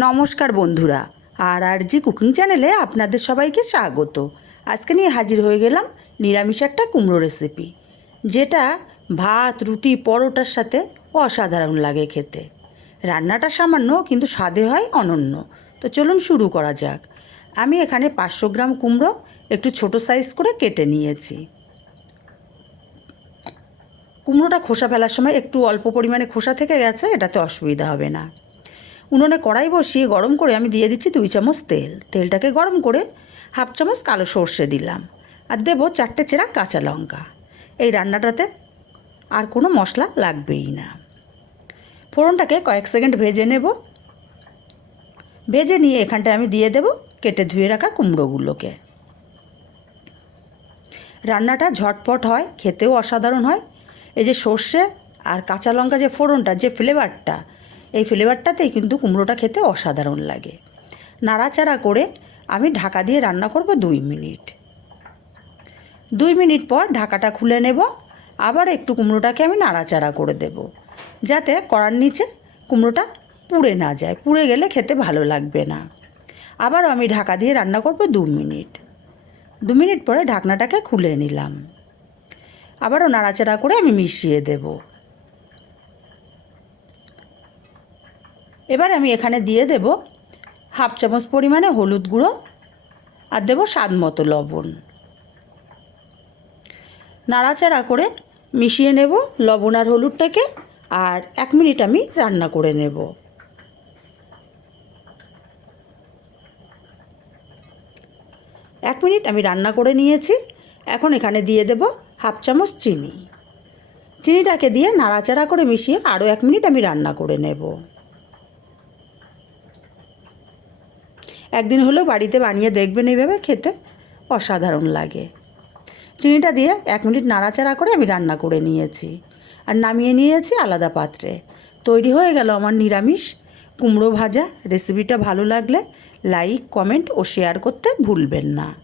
নমস্কার বন্ধুরা আর আর জি কুকিং চ্যানেলে আপনাদের সবাইকে স্বাগত। আজকে নিয়ে হাজির হয়ে গেলাম নিরামিষ একটা কুমড়ো রেসিপি যেটা ভাত, রুটি, পরোটার সাথে অসাধারণ লাগে খেতে। রান্নাটা সামান্য কিন্তু স্বাদে হয় অনন্য। তো চলুন শুরু করা যাক। আমি এখানে পাঁচশো গ্রাম কুমড়ো একটু ছোট সাইজ করে কেটে নিয়েছি। কুমড়োটা খোসা ফেলার সময় একটু অল্প পরিমাণে খোসা থেকে গেছে, এটাতে অসুবিধা হবে না। উনুনে কড়াই বসিয়ে গরম করে আমি দিয়ে দিচ্ছি দুই চামচ তেল। তেলটাকে গরম করে হাফ চামচ কালো সর্ষে দিলাম আর দেবো চারটে চেরা কাঁচা লঙ্কা। এই রান্নাটাতে আর কোনো মশলা লাগবেই না। ফোড়নটাকে কয়েক সেকেন্ড ভেজে নেব। ভেজে নিয়ে এখানটায় আমি দিয়ে দেব কেটে ধুয়ে রাখা কুমড়োগুলোকে। রান্নাটা ঝটপট হয়, খেতেও অসাধারণ হয়। এই যে সর্ষে আর কাঁচা লঙ্কা যে ফোড়নটা, যে ফ্লেভারটা এই ফ্লেভারটাতেই কিন্তু কুমড়োটা খেতে অসাধারণ লাগে। নাড়াচাড়া করে আমি ঢাকা দিয়ে রান্না করব দুই মিনিট। দুই মিনিট পর ঢাকাটা খুলে নেব, আবার একটু কুমড়োটাকে আমি নাড়াচাড়া করে দেব, যাতে কড়ার নিচে কুমড়োটা পুড়ে না যায়, পুড়ে গেলে খেতে ভালো লাগবে না। আবারও আমি ঢাকা দিয়ে রান্না করব দু মিনিট। দু মিনিট পরে ঢাকনাটাকে খুলে নিলাম। আবারও নাড়াচাড়া করে আমি মিশিয়ে দেব। এবার আমি এখানে দিয়ে দেব হাফ চামচ পরিমাণে হলুদ গুঁড়ো আর দেব স্বাদ মতো লবণ। নাড়াচাড়া করে মিশিয়ে নেব লবণ আর হলুদটাকে আর এক মিনিট আমি রান্না করে নেব। এক মিনিট আমি রান্না করে নিয়েছি। এখন এখানে দিয়ে দেব হাফ চামচ চিনি। চিনিটাকে দিয়ে নাড়াচাড়া করে মিশিয়ে আরও এক মিনিট আমি রান্না করে নেব। একদিন হলেও বাড়িতে বানিয়ে দেখবেন এইভাবে, খেতে অসাধারণ লাগে। চিনিটা দিয়ে এক মিনিট নাড়াচাড়া করে আমি রান্না করে নিয়েছি। আর নামিয়ে নিয়েছি আলাদা পাত্রে। তৈরি হয়ে গেল আমার নিরামিষ কুমড়ো ভাজা। রেসিপিটা ভালো লাগলে লাইক, কমেন্ট ও শেয়ার করতে ভুলবেন না।